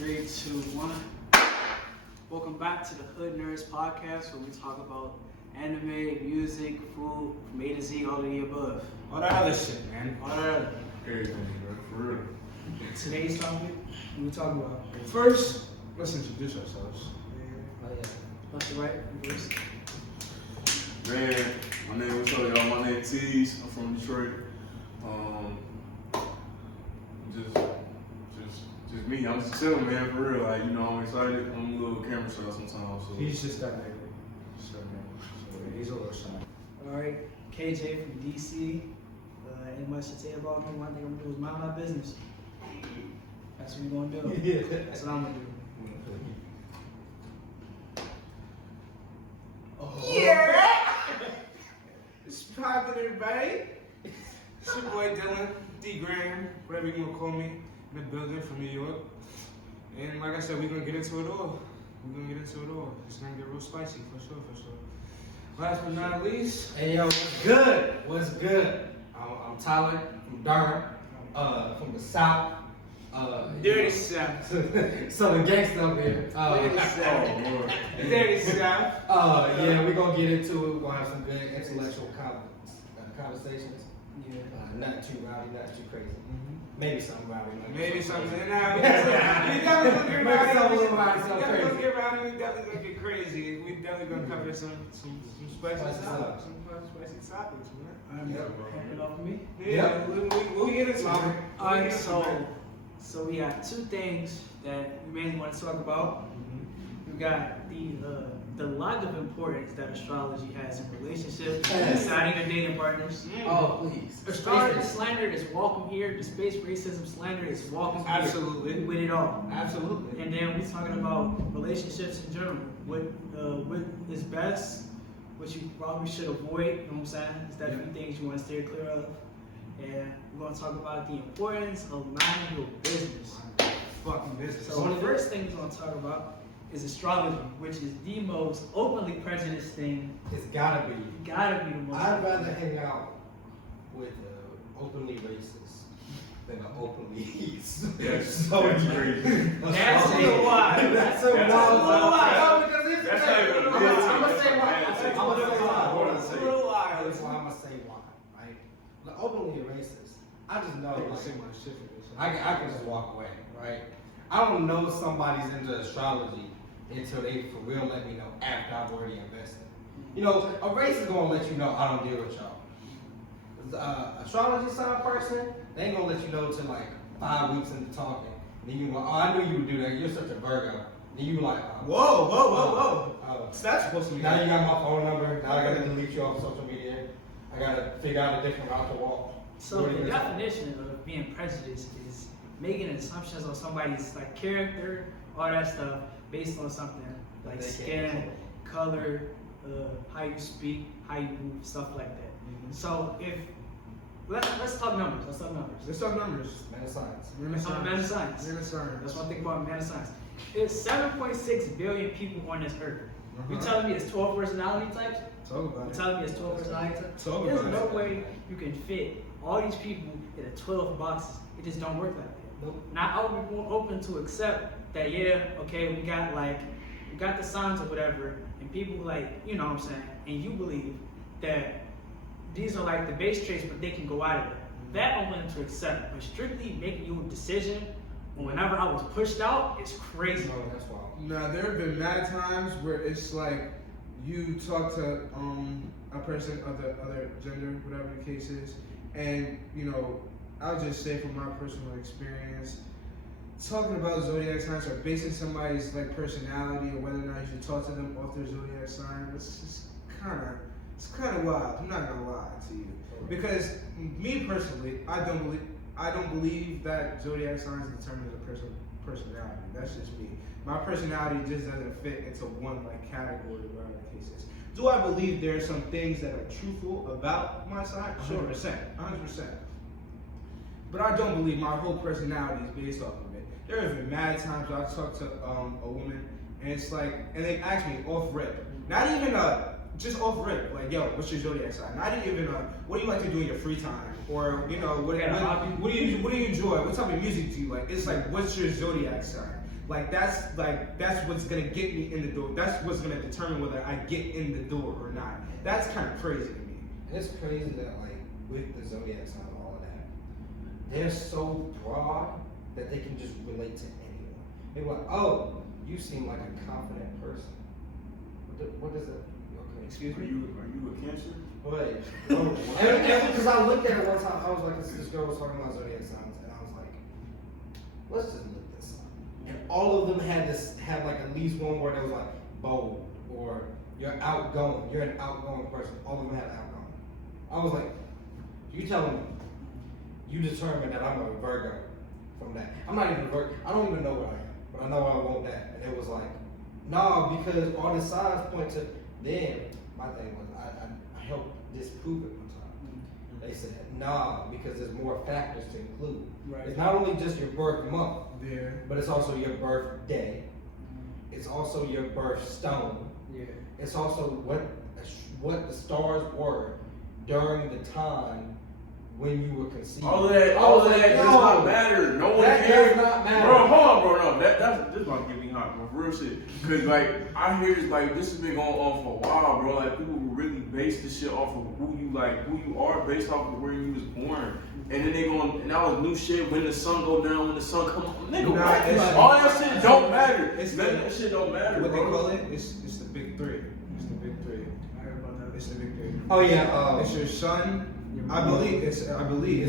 3, 2, 1. Welcome back to the Hood Nerds Podcast, where we talk about anime, music, food, from A to Z, all of the above. All that other shit, man. All that other. Everything, bro, for real. Today's topic, we talk about. First, let's introduce ourselves. Oh yeah. That's the right first. Man, what's up, y'all? My name is Tease. I'm from Detroit. Just me. I'm just chilling, man, for real. Like, I'm excited. I'm a little camera shy sometimes. So. He's just that nigga. So he's a little shy. Alright, KJ from DC. Ain't much to say about him. One thing I'm gonna do is mind my business. That's what we're gonna do. Yeah. That's what I'm gonna do. Yeah! It's poppin', everybody. It's your boy Dylan, D Graham, whatever you wanna call me, in the building from New York. And like I said, we're gonna get into it all. It's gonna get real spicy, for sure. Last but not least, Hey yo, what's good? I'm Tyler from Durham, from the South. Dirty South. Southern gangsta up here. Dirty South. Yeah, we're gonna get into it. We're gonna have some good intellectual conversations. Yeah. Not too rowdy, not too crazy. Maybe something rowdy. Maybe something. Nah, we definitely gonna get rowdy. We definitely gonna get crazy. We definitely gonna cover some spicy topics. Hand it off to me. Yeah, we'll get into it. Alright, so we got two things that we mainly want to talk about. We got the lack of importance that astrology has in relationships, deciding your dating partners. Oh, please. Astrology slander is welcome here. The space racism slander is welcome here. Absolutely. With it all. Absolutely. And then we're talking about relationships in general. What is best, what you probably should avoid, you know what I'm saying? It's definitely things you want to steer clear of. And we're going to talk about the importance of minding your business. Fucking business. So the first thing we're going to talk about is astrology, which is the most openly prejudiced thing. It's gotta be. Gotta be the most. I'd rather hang out with openly racist than an openly That's so crazy. That's a little wild. That's a wild. That's not even a I'm gonna say why. That's I'm gonna say why. It's a little wild. That's why I'm gonna say why. Right? The openly racist. I just know. I can just walk away. Right? I don't know somebody's into astrology until they for real let me know after I've already invested. A race is gonna let you know I don't deal with y'all. Astrology sign person, they ain't gonna let you know till like 5 weeks into talking. Then you like, oh, I knew you would do that. You're such a Virgo. Then you like, Whoa. So that's supposed to be. Now you got my phone number. Now I gotta delete you off social media. I gotta figure out a different route to walk. So the definition of being prejudiced is making assumptions on somebody's like character, all that stuff, based on something like skin, color, how you speak, how you move, stuff like that. So if let's talk numbers. Let's talk numbers. Man of science. Man of science. That's one thing about man of science. There's 7.6 billion people on this earth. You telling me it's 12 personality types? Talk about You telling me it's 12 personality types? Talk There's about no it. way you can fit all these people into 12 boxes. It just don't work like that. Nope. Now I would be more open to accept that, we got the signs or whatever, and people you know what I'm saying, and you believe that these are like the base traits, but they can go out of it. That I'm willing to accept, but strictly making you a decision whenever I was pushed out, it's crazy. No, that's wild. Now there have been mad times where it's like you talk to a person of the other gender, whatever the case is, and I'll just say from my personal experience, talking about zodiac signs or basing somebody's personality or whether or not you should talk to them off their zodiac sign, it's kind of wild. I'm not gonna lie to you, because me personally, I don't believe that zodiac signs determine a person's personality. That's just me. My personality just doesn't fit into one category, whatever the case is. Do I believe there are some things that are truthful about my sign? 100%. But I don't believe my whole personality is based off of it. There have been mad times where I talk to a woman and it's and they ask me off rip, not even just off rip, yo, what's your zodiac sign? Not even what do you like to do in your free time, or what do you enjoy? What type of music do you like? It's what's your zodiac sign? Like that's what's gonna get me in the door. That's what's gonna determine whether I get in the door or not. That's kind of crazy to me. And it's crazy that like with the Zodiac sign and all of that, they're so broad that they can just relate to anyone. They're like, oh, you seem like a confident person. What is it? Okay, excuse Are me. you a Cancer? Wait. Because I looked at it one time, I was like, this girl was talking about Zodiac signs, and I was like, let's just look this up. And all of them had like at least one word that was like bold or you're outgoing. You're an outgoing person. All of them had outgoing. I was like, you telling me you determined that I'm a Virgo from that? I'm not even a Virgo. I don't even know what I am, but I know I want that. And it was like, no, because all the signs point to. Then my thing was I helped disprove it one time. They said, nah, because there's more factors to include. Right. It's not only just your birth month, Yeah. but it's also your birthday. It's also your birthstone. Yeah. It's also what the stars were during the time when you were conceived. All of that does not matter. No one that cares. does not matter. Bro, hold on, bro. No, this about to get me hot, bro. For real shit. Cause like I hear like this has been going on for a while, bro. Like people really base this shit off of who you are based off of where you was born. And then they going, and that was new shit when the sun go down, when the sun come up. Nigga, what? All that shit don't matter. That shit don't matter, What bro. they call it? It's the big three. It's the big three. I heard about that. It's the big three. Oh yeah, It's your sun. Your I moon. believe it's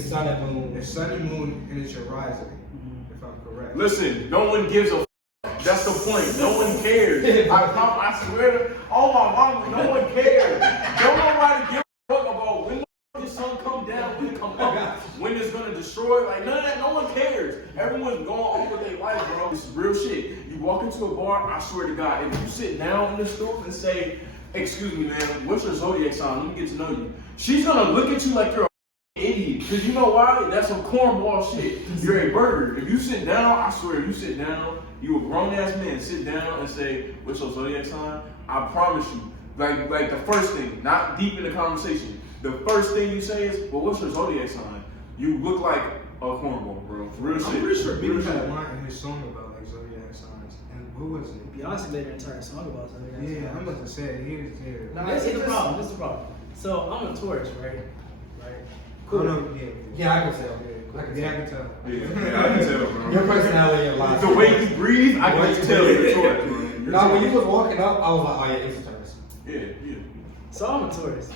sun and moon. It's sun and moon, and it's your rising. Mhm. If I'm correct. Listen, no one gives a f. That's the point. No one cares. I swear to, oh my mama, no one cares. Don't nobody give a fuck about when the sun come down, when it come up, when it's gonna destroy. Like none of that. No one cares. Everyone's going on with their life, bro. This is real shit. You walk into a bar, I swear to God, if you sit down in the store and say, "Excuse me, man, what's your zodiac sign? Let me get to know you." She's gonna look at you like you're an idiot. Cause you know why? That's some cornball shit. You're a burger. If you sit down, I swear, you sit down, you a grown ass man, sit down and say, "What's your zodiac sign?" I promise you, like the first thing, not deep in the conversation. The first thing you say is, "Well, what's your zodiac sign?" You look like a cornball, bro. For real shit. I'm pretty sure Real Bieber had a shit. line in his song about like zodiac signs. And what was it? Beyonce made an entire song about Zodiac. Yeah, I'm about to say it. Here's here. Nah, This is it the just- problem. This is the problem. So I'm a Taurus, right? Right. Cool. No, yeah. Yeah, I can tell. I can tell. Yeah, I can tell, bro. Your personality a lot. The way you breathe, I can just tell you're a Taurus, bro. You're Now, when Taurus. you was walking up, I was like, oh yeah, he's a Taurus. Yeah. So I'm a Taurus,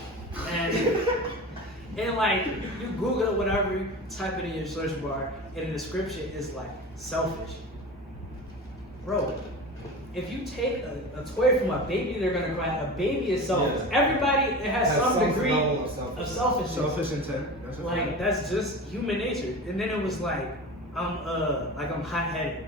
and like you Google whatever, type it in your search bar, and the description is like selfish. Bro, if you take a toy from a baby, they're gonna cry. A baby is selfish. Yeah. Everybody has some degree level of selfishness. Selfish intent. That's a Like fact. that's just human nature. And then it was like I'm hot-headed.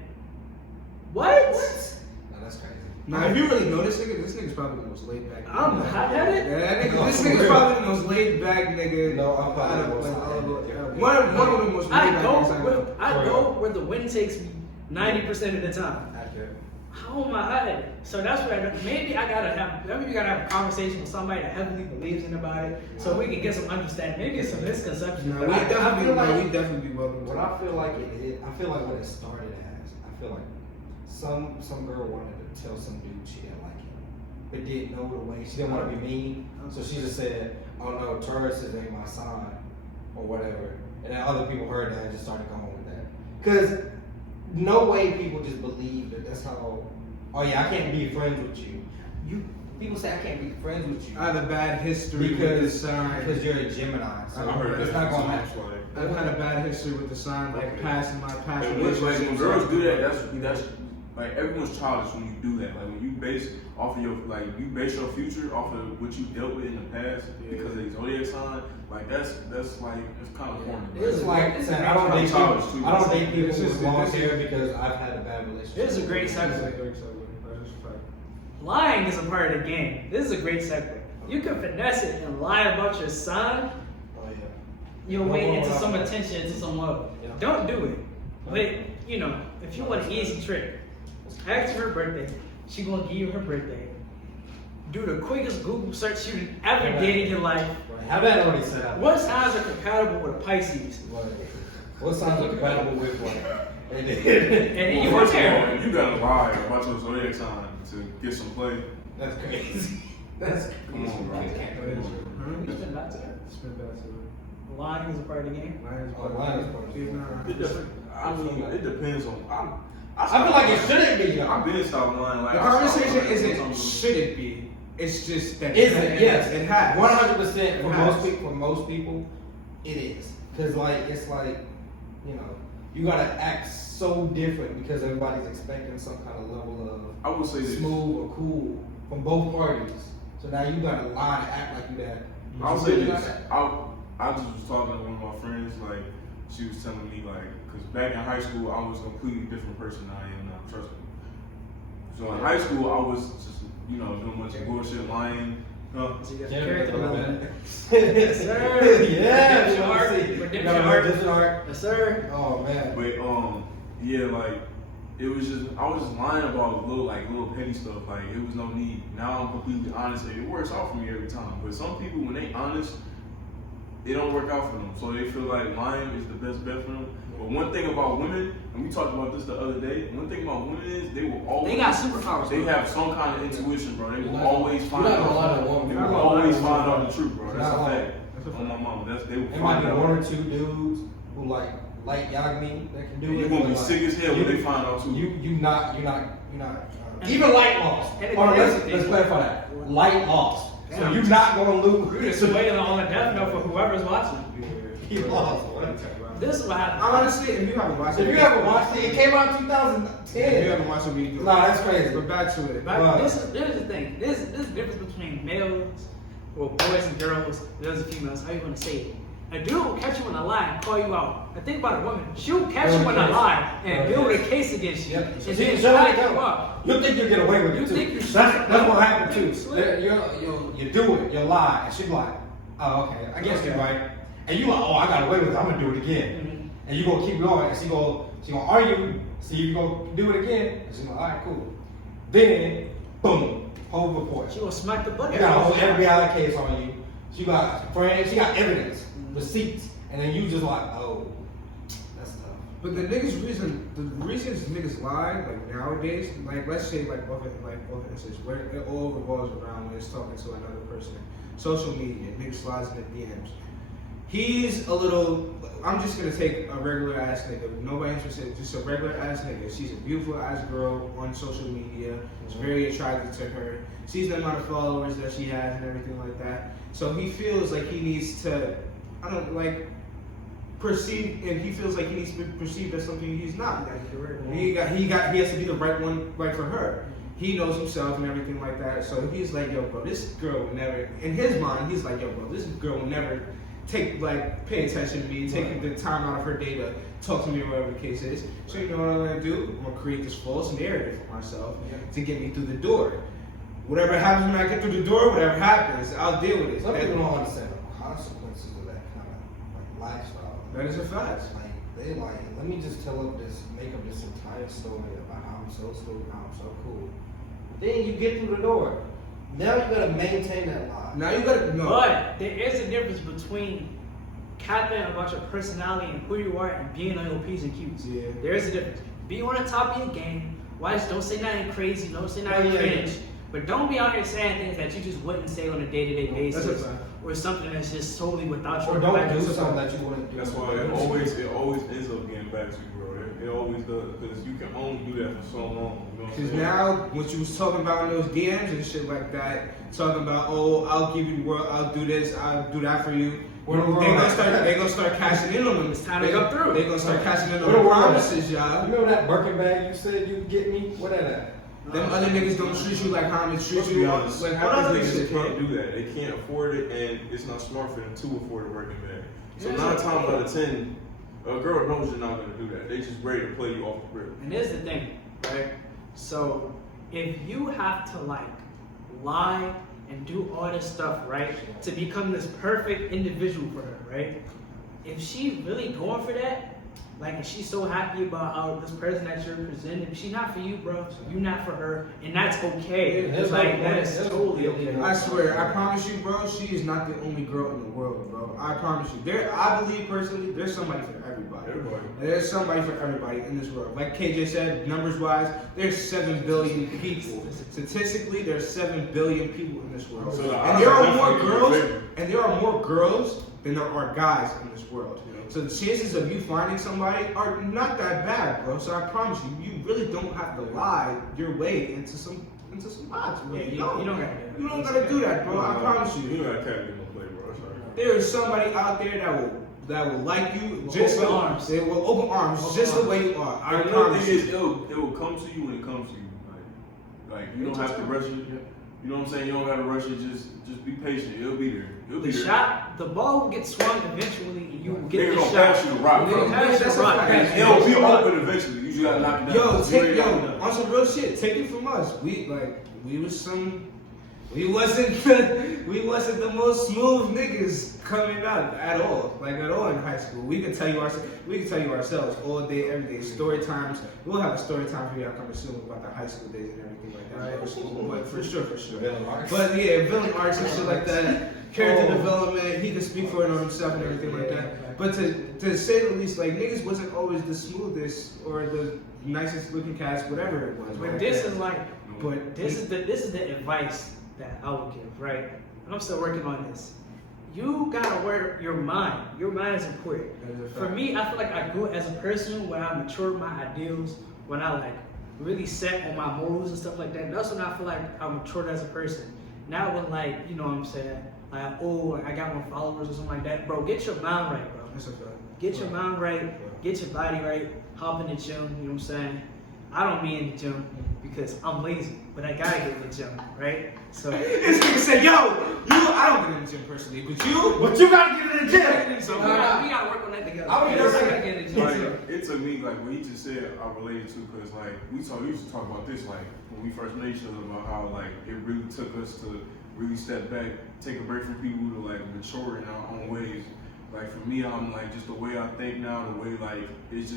What? No, that's crazy. Now, if you really know this nigga's probably the most laid back. I'm hot-headed? Yeah, that nigga, No, this for nigga's real. probably the most laid back nigga. No, I'm probably the most like, hot-headed. yeah. One of the most laid I back go niggas I know. where, I go where the wind takes me 90% of the time. Accurate. How am I hot-headed? So that's where maybe you gotta have a conversation with somebody that heavily believes in about it, so we can get some understanding. Maybe it's some misconception. No, but we I definitely, feel like we definitely be welcome. What I feel like it is, I feel like what it started as, I feel like some girl wanted to tell some dude she didn't like him, but didn't know the way. She didn't want to be mean, so she just said, "Oh no, Taurus ain't my sign," or whatever. And then other people heard that and just started going with that. Cause no way people just believe that that's how. Oh yeah, I can't be friends with you. People say I can't be friends with you I have a bad history with this sign. because you're a Gemini. So I heard it's that. not gonna match. I've had a bad history with the sign, like past in my past And when, like, when relationships. girls do that, that's like everyone's childish when you do that. Like when you base off of your you base your future off of what you dealt with in the past because of the zodiac sign. Like that's like it's kind of corny. It's like It's a I don't great date challenge, people. too. I don't date people This is- with long this is- hair because I've had a bad relationship. This is a great segue. Lying is a part of the game. This is a great segue. You can finesse it and lie about your sign. Oh yeah. Your way into some attention, into some love. Yeah. Don't do it. But you know, if you want an easy trick, ask her birthday. She gonna give you her birthday. Do the quickest Google search you ever did in your life. Right. Have that already set up. What signs are compatible with a Pisces? Right. What signs are compatible with what? And then, And Well, first of all, you gotta lie about your zodiac sign to get some play. that's crazy. That's Come on, bro. You spend that to that. Spin back to it. Lying is a part of the game. Lions Oh, Lions part. It doesn't. I mean, it depends on. I feel like it shouldn't be. I've been stopped lying. Like The I stopped conversation lying isn't sometimes. should it be. It's just that Is it? Yes. It has. 100% for It most has. people. For most people, it is. Cause like it's like, you know, you gotta act so different because everybody's expecting some kind of level I would say of this. smooth or cool from both parties. So now you gotta lie to act like you that. I would say this. I just was talking to one of my friends. Like she was telling me like, cause back in high school I was a completely different person than I am now. Trust me. So in high school I was just doing a bunch of bullshit, lying. So you got Yeah, character a little development. Yes, sir. Yeah, Redemption you wanna arc. see. Redemption You got a arc. redemption arc. Yes, sir. Oh man. But yeah, like it was just I was just lying about little petty stuff. Like it was no need. Now I'm completely honest, and it works out for me every time. But some people, when they honest, it don't work out for them. So they feel like lying is the best bet for them. But one thing about women, and we talked about this the other day. One thing about women is they will always They got superpowers. They bro. have some kind of intuition, bro. They will You're not- always you're find not gonna lie to a out. woman. They You're not will gonna lie to always a find woman. out the truth, bro. You're That's not a lying. fact. On my mom, they will There might find be out. one or two dudes who like Yagmi that can do You're it. gonna be but, sick as hell when they find out too. You're not. Even light lost. And Hold on, the let's crazy thing- clarify that. Light lost. So Damn. you're not gonna You're lose. just waiting on a death note for whoever's watching. He lost. This is what happened. Honestly, if you haven't watched If it, you haven't watched it, it came out in if you 2010. haven't watched it, we do. Nah, that's crazy. But back to it. But this is the thing. This is the difference between males or boys and girls, males and females. How you gonna say it? A dude will catch you in a lie and call you out. And think about a woman. She'll catch you in a lie and build a case against you. Yep. And She then can shut back it you down. up. You think you get away with it You too. think you That's what happened You too. slip. You do it, you lie, and she's like, oh okay, I guess you're right. And you like, oh I got away with it, I'm gonna do it again. Mhm. And you gonna keep going, and she gonna argue, see if you gonna do it again. And she's like, all right, cool. Then, boom, whole report. She gonna smack the butt You got a whole out of FBI case on you. She got friends, she got evidence, receipts, and then you just like, oh, that's tough. But the reasons niggas lie, like nowadays, like let's say like both instances where it all revolves around when it's talking to another person. Social media, niggas slides in the DMs. He's a little. I'm just gonna take a regular ass nigga. Nobody interested. Just a regular ass nigga. She's a beautiful ass girl on social media. It's very attractive to her. Sees the amount of followers that she has and everything like that. So he feels like he needs to. I don't like. Perceived, and he feels like he needs to be perceived as something he's not. He has to be the right one, right for her. He knows himself and everything like that. So he's like, yo, bro, this girl will never. In his mind, he's like, yo, bro, this girl will never pay attention to me, take the time out of her day to talk to me or whatever the case is. So you know what I'm gonna do? I'm gonna create this false narrative for myself to get me through the door. Whatever happens when I get through the door, whatever happens, I'll deal with it. Some people don't understand the consequences of that kind of like lifestyle. That is a fact. Like they like, let me just make up this entire story about how I'm so stupid, how I'm so cool. Then you get through the door. Now you gotta maintain that lie. Now you gotta know. But there is a difference between capping about your personality and who you are and being on your P's and Q's. Yeah. There is a difference. Be on the top of your game. Wise, don't say nothing crazy, don't say nothing Yeah, yeah, cringe. But don't be out here saying things that you just wouldn't say on a day-to-day That's basis. a fact. Or something that's just totally without your Or don't do reflection. something that you wouldn't do. That's why it always ends up getting back to you, bro. It always does, because you can only do that for so long. You know what I'm Because saying? now, what you was talking about in those DMs and shit like that, talking about, oh, I'll give you the world, I'll do this, I'll do that for you. Where the world They gonna start cashing in on them. It's time to come through. They gonna start cashing in on Where the the world promises, You y'all. remember that Birkin bag you said you'd get me? What that? Them other niggas don't treat you like how they treat Let's be you. honest, Like half other these shit, niggas can't do that. They can't afford it, and it's not smart for them to afford a working bag. So 9 times out of 10, a girl knows you're not gonna do that. They just ready to play you off the rip. And here's the thing, right? So if you have to like lie and do all this stuff, right, to become this perfect individual for her, right? If she really going for that, Like, and she's so happy about how this person that you're presenting, she's not for you, bro. You're not for her, and that's okay. Yeah, It's like that is totally okay. I swear, I promise you, bro, she is not the only girl in the world, bro. I promise you. I believe personally, there's somebody for everybody. There's somebody for everybody in this world. Like KJ said, numbers-wise, there's 7 billion people. Statistically, there's 7 billion people in this world. So And there are more girls than there are guys in this world. So the chances of you finding somebody are not that bad, bro. So I promise you, you really don't have to lie your way into some odds, bro. Yeah, you don't gotta do that. You don't gotta do that, bro. I promise you. You know I can't get no play, bro. Sorry. There is somebody out there that will like you just open the arms. They will open arms just the way you are. I Another promise thing you. is, it will come to you when it comes to you. Like you don't have to rush it. You know what I'm saying? You don't gotta rush it. Just be patient. It'll be there. It'll be The there. shot, the ball will get swung eventually, and you will get They're the gonna shot. pass you the rock, bro. Pass That's the a rock. fact. It'll be open eventually. You just gotta knock it down. On some real shit, take it from us. We wasn't the most smooth niggas coming out at all in high school. We can tell you ourselves all day, every day. Story times. We'll have a story time for y'all coming soon about the high school days and everything like that. But for sure. But yeah, villain arcs and shit like that. Character development. He can speak for it on himself and everything like that. But to say the least, like niggas wasn't always the smoothest or the nicest looking cast, whatever it was. But this is like, this is the advice that I would give, right? And I'm still working on this. You gotta work your mind. Your mind is important. For me, I feel like I grew as a person when I matured my ideals, when I like really set on my morals and stuff like that. That's when I feel like I matured as a person. Now when like, you know what I'm saying, like, oh, I got more followers or something like that, bro, get your mind right, bro. Get your mind right, get your body right, hop in the gym, you know what I'm saying? I don't be in the gym because I'm lazy, but I gotta get in the gym, right? So this nigga said, I don't get in the gym personally, but you gotta get in the gym. So we gotta work on that together. I would gotta never get in the gym. Like, it took me, like, what he just said, I related to, because, like, we used to talk about this, like, when we first met each other, about how, like, it really took us to really step back, take a break from people to, like, mature in our own ways. Like, for me, I'm, like, just the way I think now, the way, like, it's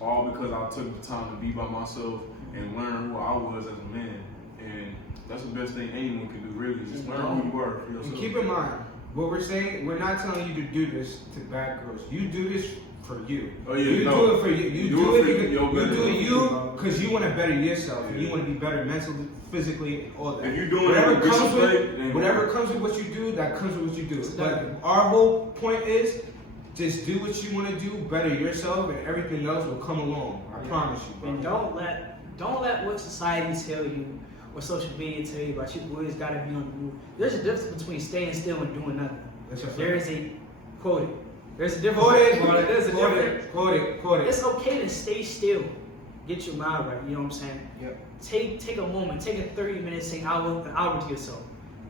all because I took the time to be by myself and learn who I was as a man. And that's the best thing anyone can do, really, just learn who you are for yourself. And keep in mind, what we're saying, we're not telling you to do this to bad girls. You do this for you. Oh, yeah, you no. do it for you. You do it because you want to better yourself. And you want to be better mentally, physically, and all that. If you're doing whatever comes with what you do, that comes with what you do. But our whole point is, just do what you want to do, better yourself, and everything else will come along. I promise you, bro. And don't let what society tell you or social media tell you about you always gotta be on the move. There's a difference between staying still and doing nothing. There is a quote. There's a difference. Quote it. It's okay to stay still. Get your mind right. You know what I'm saying? Yep. Take a moment. Take a 30 minutes. Take an hour to yourself.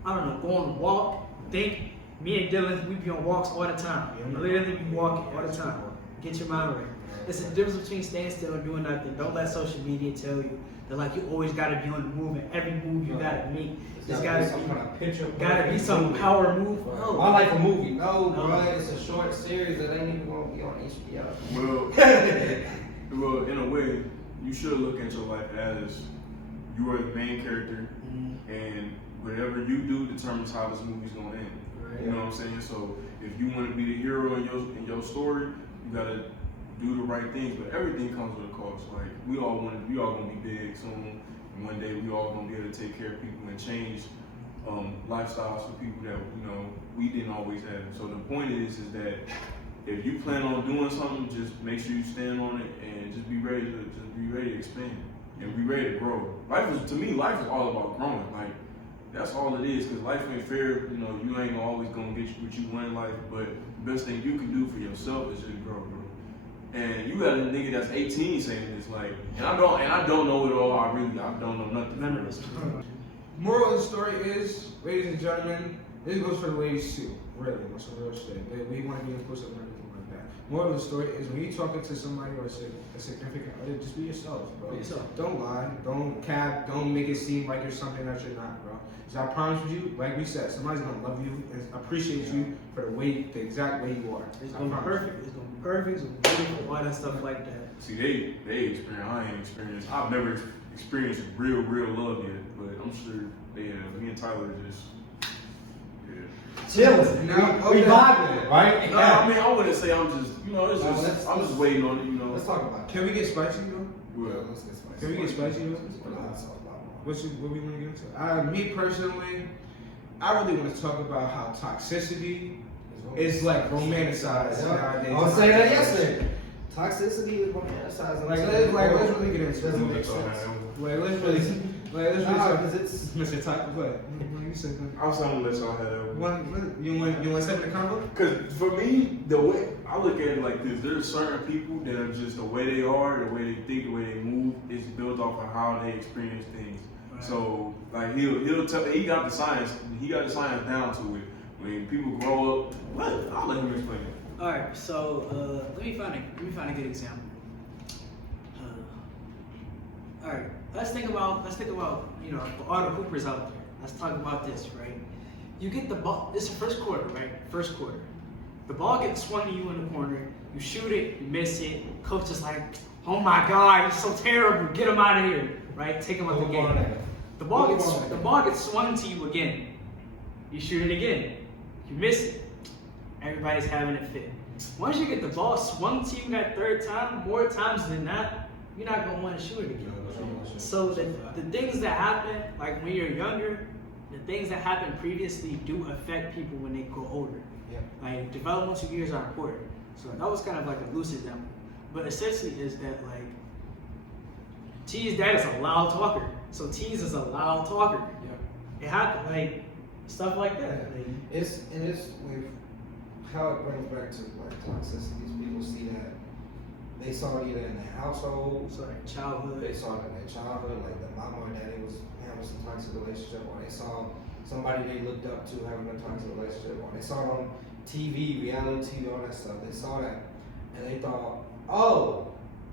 I don't know. Go on a walk. Think. Me and Dylan, we be on walks all the time. Literally be walking all the time. Get your mind right. There's a difference between staying still and doing nothing. Don't let social media tell you that like you always gotta be on the move and every move you gotta make. It's gotta be some power move. No. I like a movie. No, bro, it's a short series that ain't even gonna be on HBO. Well, in a way, you should look at your life as you are the main character, and whatever you do determines how this movie's gonna end. You know what I'm saying? So if you want to be the hero in your story, you gotta do the right things. But everything comes with a cost. Like we all gonna be big soon, and one day we all gonna be able to take care of people and change lifestyles for people that we didn't always have. So the point is that if you plan on doing something, just make sure you stand on it and just be ready to expand and be ready to grow. Life is all about growing. Like. That's all it is, because life ain't fair. You ain't always gonna get what you want in life, but the best thing you can do for yourself is just grow, bro. And you got a nigga that's 18 saying this, like, and I don't know it all. I don't know nothing. None of this. Moral of the story is, ladies and gentlemen, this goes for the ladies too. Really, on some real shit. We want to be inclusive and everything like that. Moral of the story is when you're talking to somebody or a significant other, just be yourself, bro. Be yourself. Don't lie. Don't cap. Don't make it seem like you're something that you're not, bro. Because I promise you, like we said, somebody's gonna love you and appreciate you for the exact way you are. It's I gonna be promise. perfect. It's gonna be perfect. It's gonna be beautiful. All that stuff like that. See, they experience. I ain't experienced. I've never experienced real love yet, but I'm sure they have. Me and Tyler just. Chilling. Now, We okay. vibing, right? No, I mean, I wouldn't say I'm just, it's No, just, I'm just waiting on it, Let's talk about it. Can we get spicy though? Well, Let's get spicy. Can we get spicy though? What we want to get into? Me personally, I really want to talk about how toxicity is like romanticized nowadays. I was saying that yesterday. Toxicity is romanticized. Let's really get into it. Doesn't make sense. Let's really talk. Because it's Mr. Top, what? You said that. I was trying to let y'all have that. You want to step in the combo? Because for me, the way I look at it like this, there's certain people that are just the way they are, the way they think, the way they move, is built off of how they experience things. Right. So like he'll tell, he got the science down to it. When people grow up, I'll let him explain it. All right. So let me find a good example. All right. Let's think about for all the hoopers out there. Let's talk about this, right? You get the ball. This is first quarter, right? First quarter. The ball gets swung to you in the corner. You shoot it, you miss it. Coach is like, "Oh my God, he's so terrible. Get him out of here!" Right? Take him out the game. The ball gets swung to you again. You shoot it again. You miss it. Everybody's having a fit. Once you get the ball swung to you that third time, more times than not, you're not gonna want to shoot it again. So the things that happen, like when you're younger, the things that happened previously do affect people when they grow older. Yeah. Like developmental years are important. So that was kind of like a loose example. But essentially is that like T's dad is a loud talker. So T's is a loud talker. Yeah. It happened like stuff like that. Like, It's with how it brings back to like toxicity. People see that they saw it either in their household, so like childhood. they saw it in their childhood, like the mama or daddy was having some toxic relationship, or they saw somebody they looked up to having a toxic relationship, or they saw it on TV, reality TV, all that stuff. They saw that and they thought, oh,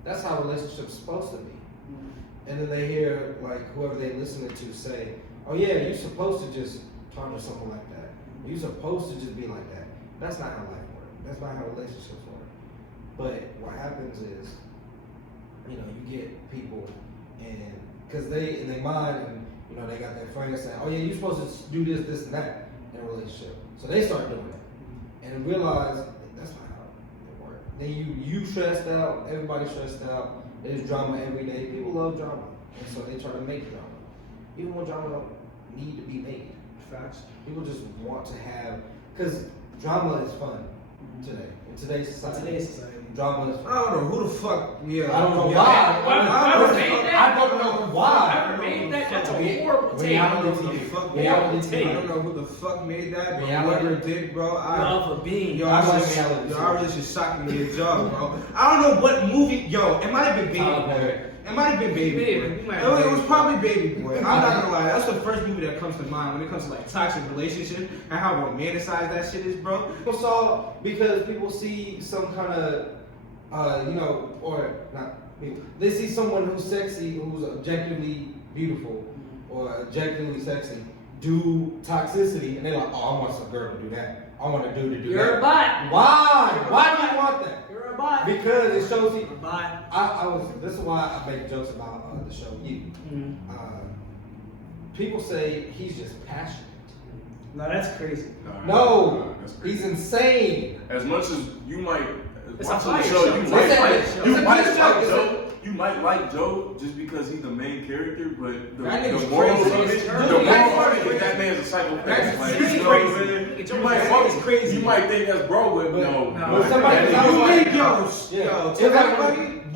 that's how relationships supposed to be. And then they hear like whoever they listening to say, oh yeah, you're supposed to just talk to someone like that. You're supposed to just be like that. That's not how life works. That's not how relationships work. But what happens is, you get people, and because they in their mind, and they got their friends saying, oh yeah, you're supposed to do this, this, and that in a relationship. So they start doing it, and realize that's not how it works. Then you stressed out, everybody stressed out. There's drama every day. People love drama, and so they try to make drama, even when drama don't need to be made. Facts. People just want to have, because drama is fun today. In today's society. Drama is fun. I don't know who the fuck. Yeah, I don't know yeah. why. I don't know why. Whoever made that, that's a horrible take. I don't know who the fuck made Reality that. TV. I don't know who the fuck made that, but Reality. whoever did, bro, Love for being. I really just shocked me in your jaw, bro. I don't know what movie, it might have been Baby Boy. It might have been Baby Boy. It was probably Baby Boy. I'm not gonna lie, that's the first movie that comes to mind when it comes to like toxic relationships and how romanticized that shit is, bro. People saw, because people see some kind of, or not people. They see someone who's sexy, who's objectively beautiful, or objectively sexy, do toxicity, and they're like, oh, I want some girl to do that. I want a dude to do You're that. a bot. Why? Why do you want that? You're a bot. Because it shows you. You're a bot. This is why I make jokes about the show You. Mm-hmm. People say he's just passionate. No, that's crazy. No, that's crazy. he's insane. As much as you might It's watch a the fire show, show. you It's might a fire like show. you It's a might good like show. Joe. You might like Joe just because he's the main character, but the That nigga's moral of crazy. it, Dude, the moral that's of it is that man's a psychopath. That's Like, crazy. you know what I'm saying? It's You always- might that fuck is crazy. You might think that's bro, but no. But somebody-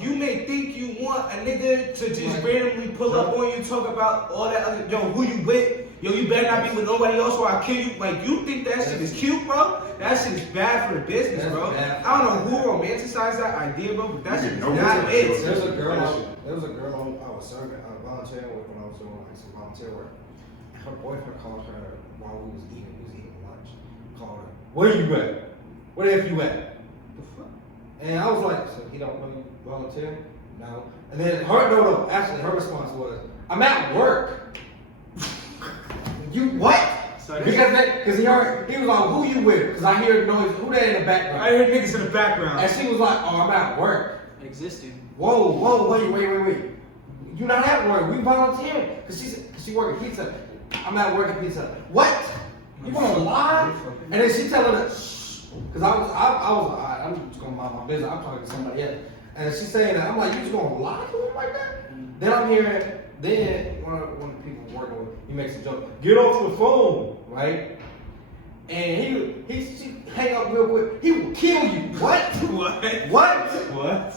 You may think you want a nigga to just randomly pull up on you, talk about all that other, who you with? You better not be with nobody else or I'll kill you. Like, you think that shit is cute, bro? That shit is bad for the business, That's bro. bad. I don't know who romanticized that idea, bro, but that shit is No, not it. There was a girl I was serving, volunteering with when I was doing like some volunteer work. And her boyfriend called her while we was eating lunch. Called her, where you at? Where the F you at? The fuck? And I was like, so he don't really volunteer? No. And then her response was, I'm at work. You what? So Because he was like, who you with? Because I hear noise, who that in the background? I heard niggas in the background. And she was like, oh, I'm at work. Existing. Whoa, wait. You not at work, we volunteering. Because she working pizza. I'm at work at pizza. What? You gonna lie? And then she telling us, because I was I'm just gonna mind my business. I'm talking to somebody else. And she's saying that, I'm like, you just gonna lie to him like that? Then I'm hearing, one of the people working with, he makes a joke, get off the phone, right? And she hang up real quick, he will kill you. What? What?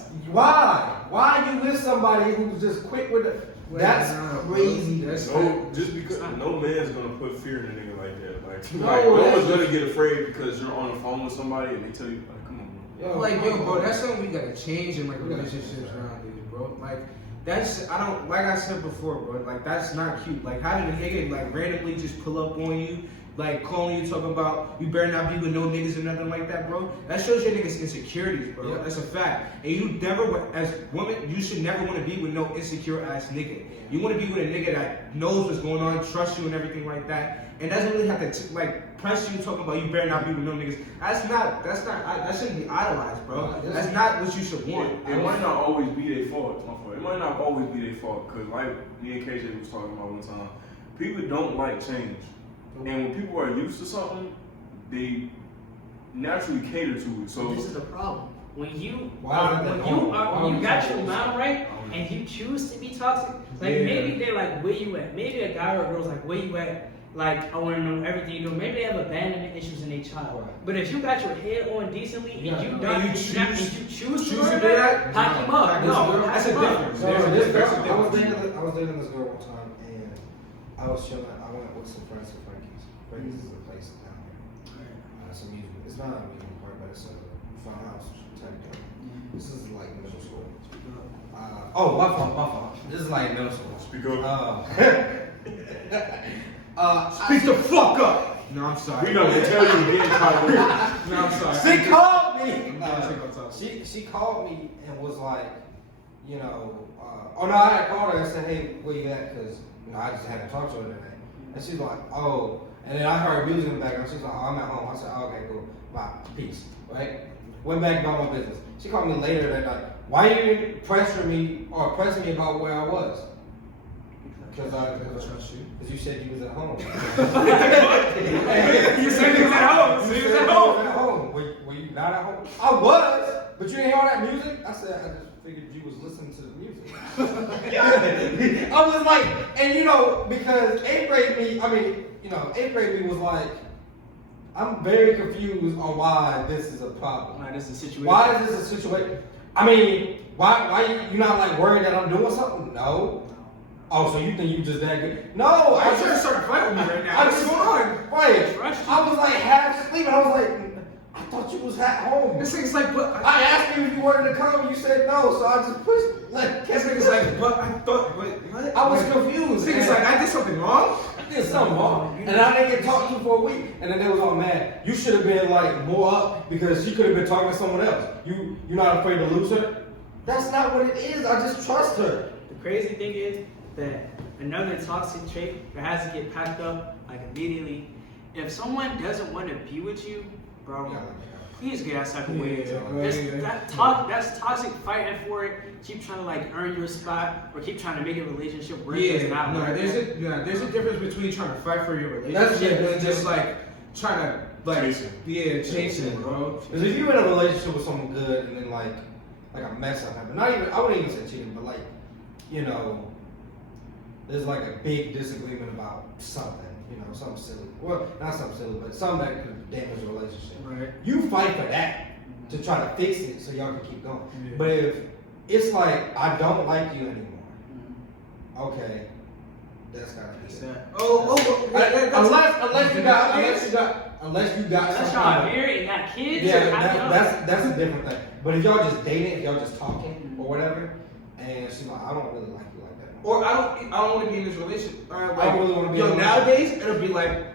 Why you with somebody who's just quick with it? That's crazy. Just because no man's gonna put fear in a nigga like that. No, no one's gonna get afraid because you're on the phone with somebody and they tell you, like, come on, bro. Yo, bro, that's something we gotta change in like relationships nowadays, bro. Like, like I said before, bro, like that's not cute. Like having a nigga like randomly just pull up on you, like calling you, talking about you better not be with no niggas or nothing like that, bro. That shows your niggas insecurities, bro. Yeah. That's a fact. And you never, as women, you should never want to be with no insecure ass nigga. You want to be with a nigga that knows what's going on, trusts you and everything like that, and doesn't really have to like press you talking about you better not be with no niggas. That shouldn't be idolized, bro. That's not what you should want. It might not always be their fault. My fault. It might not always be their fault because, like me and KJ was talking about one time, people don't like change, and when people are used to something, they naturally cater to it. So This is the problem. When you Why is that? when you got your mind right and you choose to be toxic, like maybe they're like, where you at? Maybe a guy or a girl's like, where you at? Like, I want to know everything you do. Maybe they have abandonment issues in their child. Right. But if you got your head on decently and you choose to do learn that, pack him up. No, that's pack a him up. difference. I was dating this girl one time, and I was chilling. I went with some friends to Frankie's. Frankie's is a place down here. It's a music. It's not a music park, but it's a fun house type thing. This is like middle school. My fault. This is like middle school. speak up. Speak the fuck up. No, I'm sorry. We gonna tell you again, probably. No, I'm sorry. She called me. She She called me and was like, I had called her and said, hey, where you at? Because I just hadn't talked to her today. And she's like, oh. And then I heard music in the background. She's like, oh, I'm at home. I said, oh, okay, cool. Bye. Peace. Right? Went back about my business. She called me later that night. Why you didn't pressing me about where I was? Because I trust you. Because you said you was at home. You said you was at home. So you was at home. At home. Were you not at home? I was, but you didn't hear all that music? I said, I just figured you was listening to the music. I was like, and because 8th grade me was like, I'm very confused on why this is a problem. Why this is a situation? Why is this a situation? I mean, why you not like worried that I'm doing something? No. Oh, so you think you just that good? No, I'm trying to start fighting with me right now. What's going on? Right. I was like half asleep, and I was like, I thought you was at home. This thing's like, but I asked you if you wanted to come, and you said no, so I just pushed. this nigga's like, but I thought, what? I was confused. This nigga's like, I did something wrong? I did something wrong, and I didn't get talked to for a week, and then they was all mad. You should have been like more up because she could have been talking to someone else. You're not afraid to lose her? That's not what it is. I just trust her. The crazy thing is that another toxic trait that has to get packed up like immediately. If someone doesn't want to be with you, bro, please get that type of way. That's toxic fighting for it. Keep trying to like earn your spot or keep trying to make a relationship work. There's a difference between trying to fight for your relationship and just like trying to like chasing, bro. Because if you're in a relationship with someone good and then like a mess up happened, I wouldn't even say cheating, but like, there's like a big disagreement about something, something silly. Well, not something silly, but something that could damage a relationship. Right. You fight for that to try to fix it so y'all can keep going. Yeah. But if it's like, I don't like you anymore, okay, that's gotta be it. Unless you got Unless y'all married and got kids. Yeah, that's a different thing. But if y'all just dating, if y'all just talking or whatever, and she's like, I don't really like you like that. Or I don't want to be in this relationship. I don't really want to be. Nowadays it'll be like,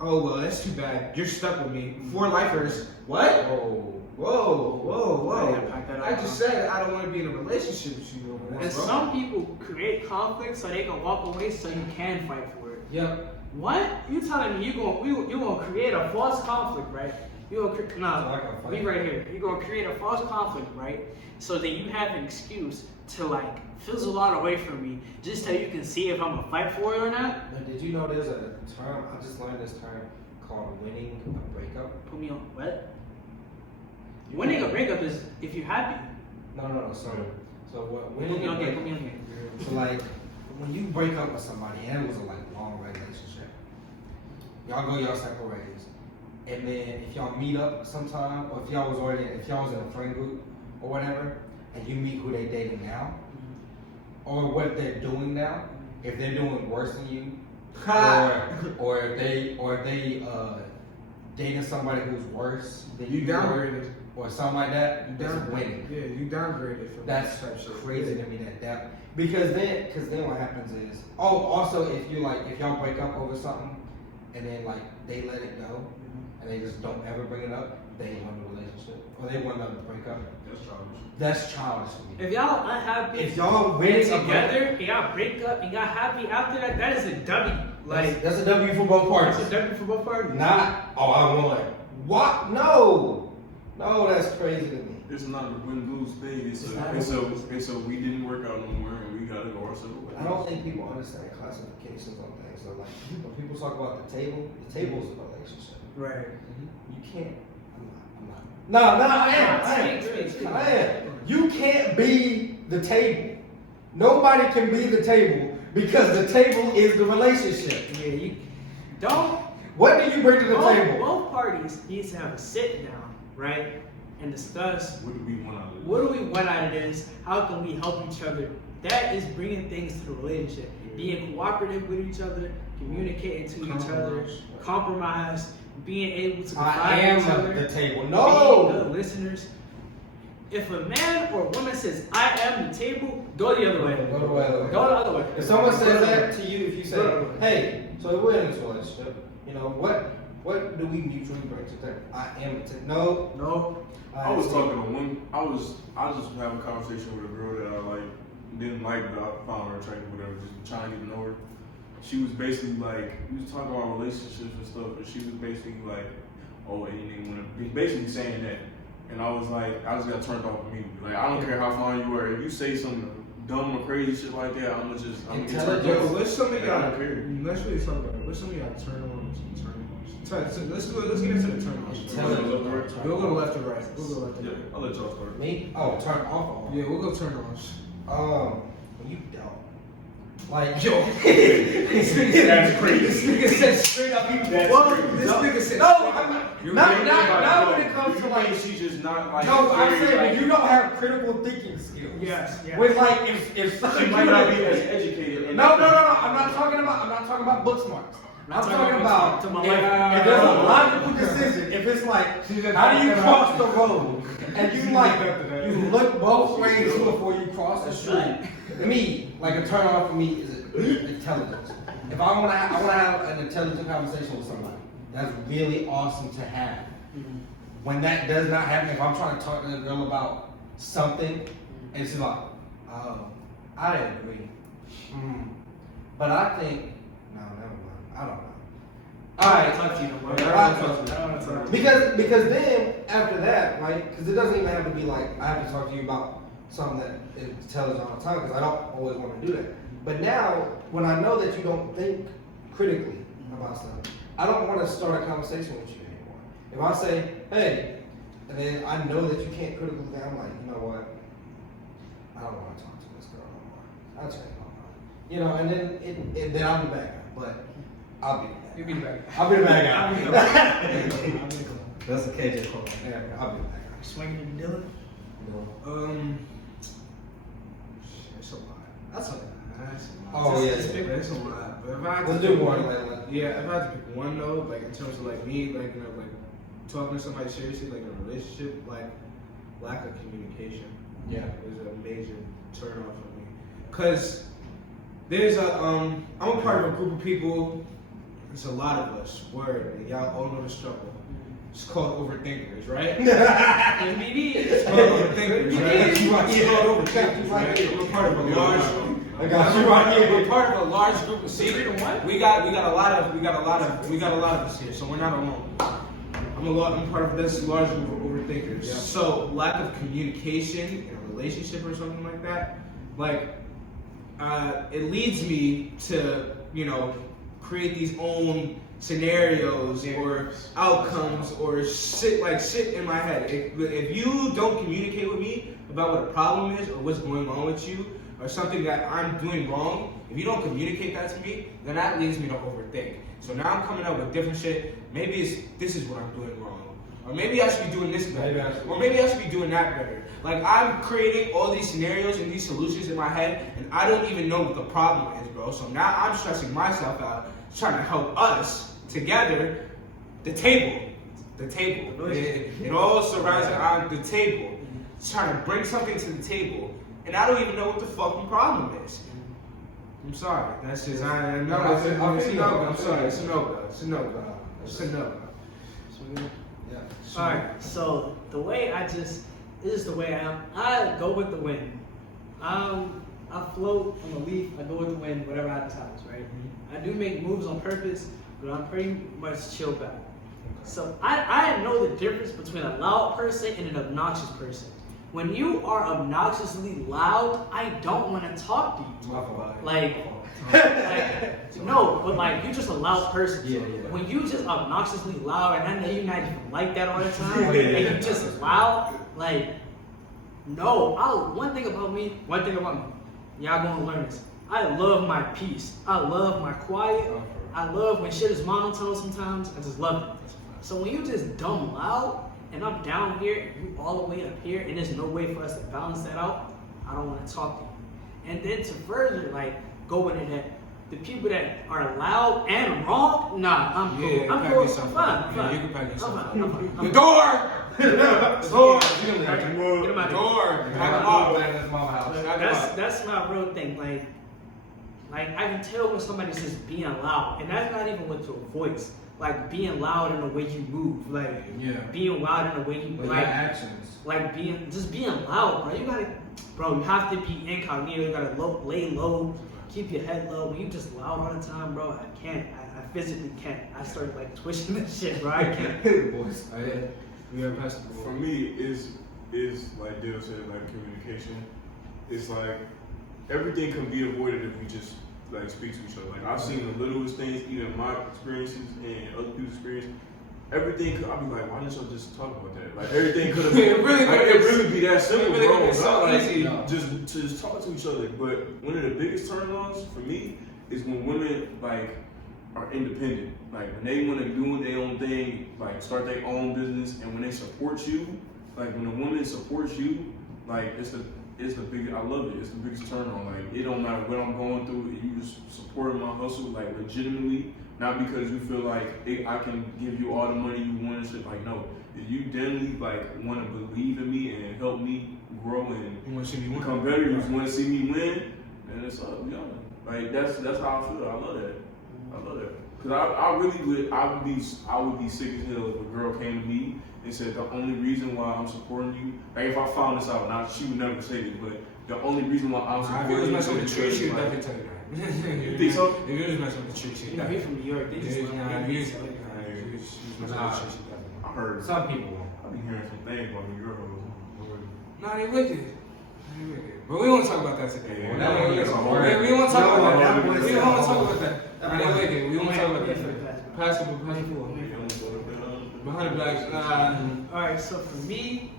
oh well, that's too bad. You're stuck with me for lifers. What? Oh. Whoa. Yeah, pack that up, I just said I don't want to be in a relationship with you no more. And bro. some people create conflict so they can walk away so you can fight for it. Yep. What? You telling me you gonna create a false conflict, right? You gonna So I can fight. be right here. You gonna create a false conflict, right? So that you have an excuse to like fizzle out away from me, just so you can see if I'm gonna fight for it or not. But did you know there's a term? I just learned this term called winning a breakup. Put me on what? Winning a breakup is if you're happy. No. So what? Put Winning me a on game. breakup. Put me on game. So like when you break up with somebody and it was a like long relationship, y'all go your separate ways, and then if y'all meet up sometime, or if y'all was in a friend group or whatever, and you meet who they dating now, or what they're doing now, if they're doing worse than you, or if they dating somebody who's worse than You downgraded. or something like that, You that's downgraded. winning. Yeah, you downgraded from That's that type shit. crazy to me that because then what happens is also if y'all break up over something and then like they let it go and they just don't ever bring it up, they ain't want a relationship or they want them to break up. That's childish to me. If y'all unhappy, If y'all been winning together, and y'all break up and got happy after that, that is a W. Like that's a W for both parties. that's a W for both parties. Not I won. What? No, that's crazy to me. It's not a win-lose thing. It's a we didn't work out no more and we gotta go our separate ways. I don't think people understand classifications on things. So like when people talk about the table is a relationship. Right. You can't. I'm not. No, I am. You can't be the table. Nobody can be the table because the table is the relationship. Yeah, you don't. What do you bring to the table? Both parties need to have a sit down, right, and discuss What do we want out of this? what do we want out of this. How can we help each other? That is bringing things to the relationship. Being cooperative with each other, communicating to each other, compromise, being able to I provide each am other, the table. being No. good listeners. If a man or woman says, I am the table, go the other way. Go the other way. Go the other way. If someone says that to you, if you say, hey, so we're in this relationship, you know, what do we mutually bring to that? I am the table. No. I was talking to one. I just having a conversation with a girl that I like didn't like, but I found her attractive, whatever. Just trying to get to know her. She was basically like, we was talking about relationships and stuff, and she was basically like, oh, anything when he's basically saying that, and I was like, I just got turned off immediately. Like I don't care how fine you are, if you say some dumb or crazy shit like that, I'm gonna get turned Yo, off. what's something Like, I y'all? don't care. Let's really talk about it. What's something y'all turn on? Let's get into the turn ons. We'll go left to right. Yeah, I'll let y'all start. Me? Oh, turn off. Yeah, we'll go turn ons. You don't. Like, Yo, That's crazy. This nigga said straight up. That's Well, crazy. this nigga said. no, I'm not when it comes to You like. think she's just not like. No, I'm very, saying like, when you don't have critical thinking skills. Yes. With like, if she might not be as educated. And No. I'm not talking about book smarts. I'm talking about if there's a logical decision. If it's like, how do you cross the road? And you look both ways before you cross the street. Me, like a turn on for me is intelligence. If I want to have an intelligent conversation with somebody, that's really awesome to have. When that does not happen, if I'm trying to talk to a girl about something, and she's like, oh, I agree. But I think, no, never mind. I don't know. I don't want to talk to you. Because then after that, right? Because it doesn't even have to be like I have to talk to you about something that is intelligent all the time. Because I don't always want to do that. But now, when I know that you don't think critically about stuff, I don't want to start a conversation with you anymore. If I say, hey, and then I know that you can't critically think, I'm like, you know what? I don't want to talk to this girl no more. I'll change my mind. You know, and then I'll be back. But I'll be back. You be the bad guy. I'll be the bad guy. I'll be the bad guy. That's a KJ quote. Yeah, I'll be the bad guy. Swinging the Dylan. It's a lot. That's a lot. Oh, yeah. It's a lot. But if I had to Let's pick do more. Yeah, if I had to pick one though, like in terms of like me, like you know, like talking to somebody seriously, like in a relationship, like lack of communication. Yeah. Is a major turn off for me. Cause there's I'm a part of a group of people. It's a lot of us. Word, and y'all all know the struggle. It's called overthinkers, right? MBB. It's called overthinkers, right? It's called overthinkers, right? We're part of a large. I got you right here. We're part of a large group of we got a lot of us here, so we're not alone. I'm part of this large group of overthinkers. Yeah. So lack of communication in a relationship or something like that, it leads me to create these own scenarios or outcomes or shit in my head. If you don't communicate with me about what a problem is or what's going on with you or something that I'm doing wrong, if you don't communicate that to me, then that leads me to overthink. So now I'm coming up with different shit. Maybe this is what I'm doing wrong. Or maybe I should be doing this better. Or maybe I should be doing that better. Like, I'm creating all these scenarios and these solutions in my head, and I don't even know what the problem is, bro. So now I'm stressing myself out, trying to help us together, the table. It all surrounds around the table. Trying to bring something to the table, and I don't even know what the fucking problem is. I'm sorry. That's just I'm sorry. It's a no-go. Yeah. Alright, so the way this is the way I am. I go with the wind. I float on the leaf, I go with the wind, whatever happens, right? I do make moves on purpose, but I'm pretty much chill back. So I know the difference between a loud person and an obnoxious person. When you are obnoxiously loud, I don't want to talk to you. No, but you're just a loud person. Yeah. When you just obnoxiously loud, and I know you're not even like that all the time, and you just loud, no. One thing about me, y'all gonna learn this. I love my peace. I love my quiet. I love when shit is monotone sometimes. I just love it. So when you just dumb loud, and I'm down here, and you all the way up here, and there's no way for us to balance that out, I don't want to talk to you. And then to further, go into that, the people that are loud and wrong, nah, I'm cool. Yeah, I'm pack cool. yourself I'm fine. up. I'm Yeah, fine. you can pack yourself up. I'm fine. The door! Get him out of here. That's my real thing. I can tell when somebody's just being loud, and that's not even with your voice. Being loud in the way you move, being loud in the way you actions. Being loud, bro. You have to be incognito. You gotta lay low, keep your head low. When you just loud all the time, bro, I can't. I physically can't. I started twitching and shit, bro. I can't. For me, is like Dale said, communication. It's everything can be avoided if we just speak to each other. I've seen the littlest things, even my experiences and other people's experience. Everything could, I'd be like, why didn't y'all just talk about that? Everything could have been, it really be that simple, bro. It's so easy. Just talk to each other. But one of the biggest turn-ons for me is when women are independent. When they want to do their own thing, start their own business, and when they support you, when a woman supports you, it's the biggest. I love it. It's the biggest turn on. It don't matter what I'm going through. You just supporting my hustle, legitimately, not because you feel I can give you all the money you want and shit. No, if you genuinely want to believe in me and help me grow and become better, you want to see me win, then it's up. That's how I feel. I love that. Cause I would be sick as hell if a girl came to me and said the only reason why I'm supporting you, if I found this out, now she would never say this, but the only reason why I'm supporting you. If it was messing with the tree, she would definitely tell you that. You think so? If it was messing with the tree, she would definitely. You're from New York. They just I heard some people won't. I be hearing some things about New York. Nah, they wicked. But we won't talk about that today. Yeah, we won't talk about that. We don't want to talk about that. They wicked. We won't talk about that. Pass the ball. Behind the blacks. Alright, so for me,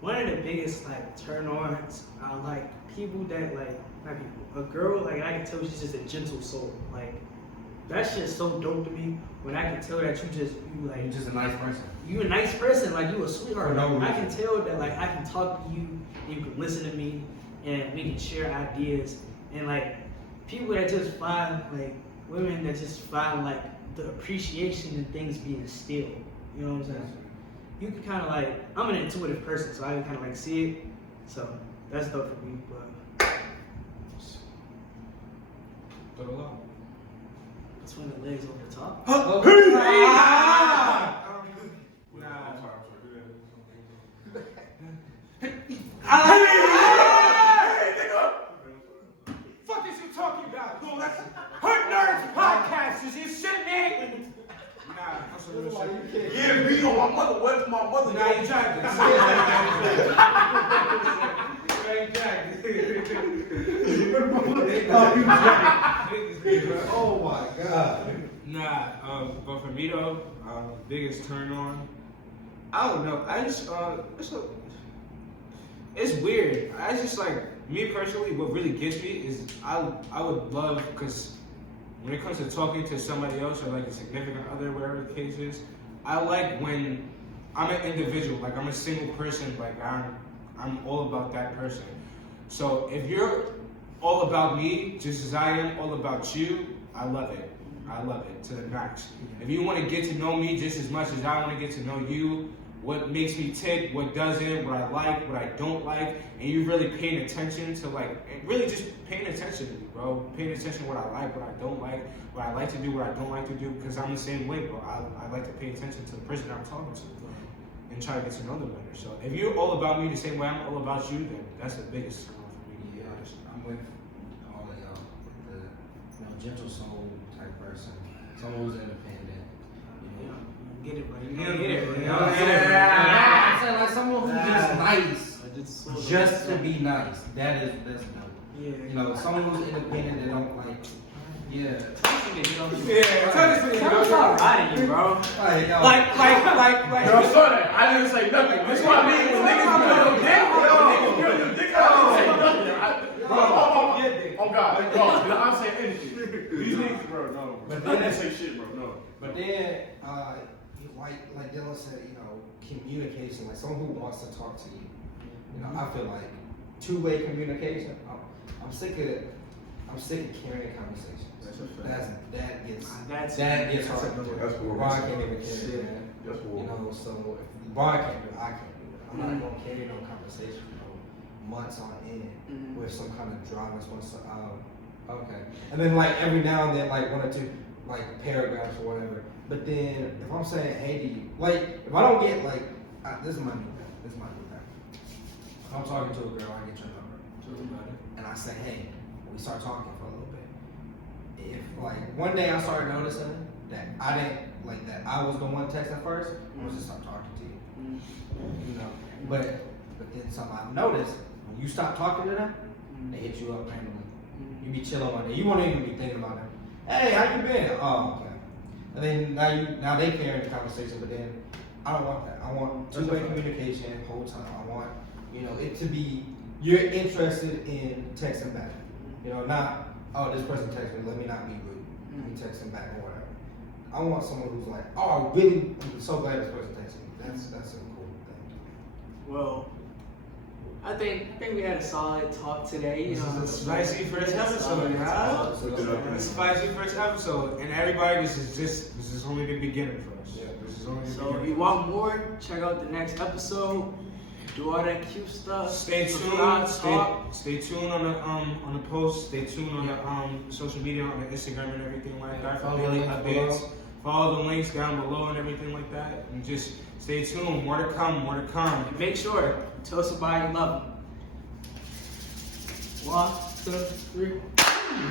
one of the biggest turn-ons are people that not people. A girl I can tell she's just a gentle soul. That shit's so dope to me when I can tell that you just a nice person. You a nice person, you a sweetheart. For no I reason. can tell that I can talk to you, you can listen to me, and we can share ideas. And people that just find women that just find the appreciation in things being still. You know what I'm saying? You can kind of I'm an intuitive person, so I can kind of see it. So that's dope for me. But Put a lot. between the legs over the top. Fuck is you talking about? Cool, that's HoodNerdsPodcast. Is this shit, man? Nah, I'm so real shit. Yeah, beat on my mother. Where's my mother? Nah, you jacked Oh my god. Nah, but for me though, biggest turn on, I don't know. I just it's weird. I just like me personally. What really gets me is I would love, because when it comes to talking to somebody else or like a significant other, whatever the case is, I like when I'm an individual. Like I'm a single person. Like I'm all about that person. So if you're all about me, just as I am all about you, I love it. I love it to the max. If you want to get to know me just as much as I want to get to know you, what makes me tick, what doesn't, what I like, what I don't like, and you really paying attention to really just paying attention to me, bro. Paying attention to what I like, what I don't like, what I like to do, what I don't like to do, because I'm the same way, bro. I like to pay attention to the person I'm talking to and try to get to know them better. So if you're all about me the same way I'm all about you, then that's the biggest turn on for me. Yeah, I'm with all of y'all. The gentle soul type person, someone who's independent. Get it, bro. You Yeah, get it, bro. yeah, You get it, bro. I'm saying like someone who's just nice, just to be nice. That's dope. Yeah. You know, someone who's independent and don't like. Yeah. I'm not riding you, bro. Like, yo, Like. No, son, I didn't say nothing. That's what I mean. When niggas get on your dick, I didn't say nothing. Oh God, I'm saying anything. These niggas, bro, no. But I then- didn't say shit, bro, no. But then, like Dylan said, communication, like someone who wants to talk to you. I feel like two-way communication. I'm sick of carrying conversations. That gets hard. That's cool. Ron can't even carry it, man. That's cool. So if Ron can't do it, I can't do it. I'm not gonna carry no conversation for months on end with some kind of drama. Okay. And then like every now and then, like one or two like paragraphs or whatever. But then if I'm saying hey to you, like if I don't get this is my new thing. If I'm talking to a girl, I get your number, and I say hey, we start talking for a little bit. If like one day I started noticing that I didn't like that I was the one texting first, I was just stop talking to you. But then something I've noticed, when you stop talking to them, they hit you up randomly. You be chilling one day, you won't even be thinking about them. Hey, how you been? Oh, okay. And then now they carrying the conversation, but then I don't want that. I want two-way communication the whole time. I want it to be you're interested in texting back. Not this person texted me, let me not be rude. Let me text him back or whatever. I want someone who's like, I'm so glad this person texted me. That's a cool thing. Well, I think we had a solid talk today. This is a spicy first episode, y'all. A spicy first episode, and everybody, this is only the beginning for us. Yeah. This is only the So if beginning. you want more, check out the next episode. Do all that cute stuff. Stay tuned. Stay tuned on the post. Stay tuned on the social media, on the Instagram and everything like that for daily updates. Follow the links down below and everything like that, and just stay tuned. More to come. More to come. And make sure tell somebody you love them. 1, 2, 3.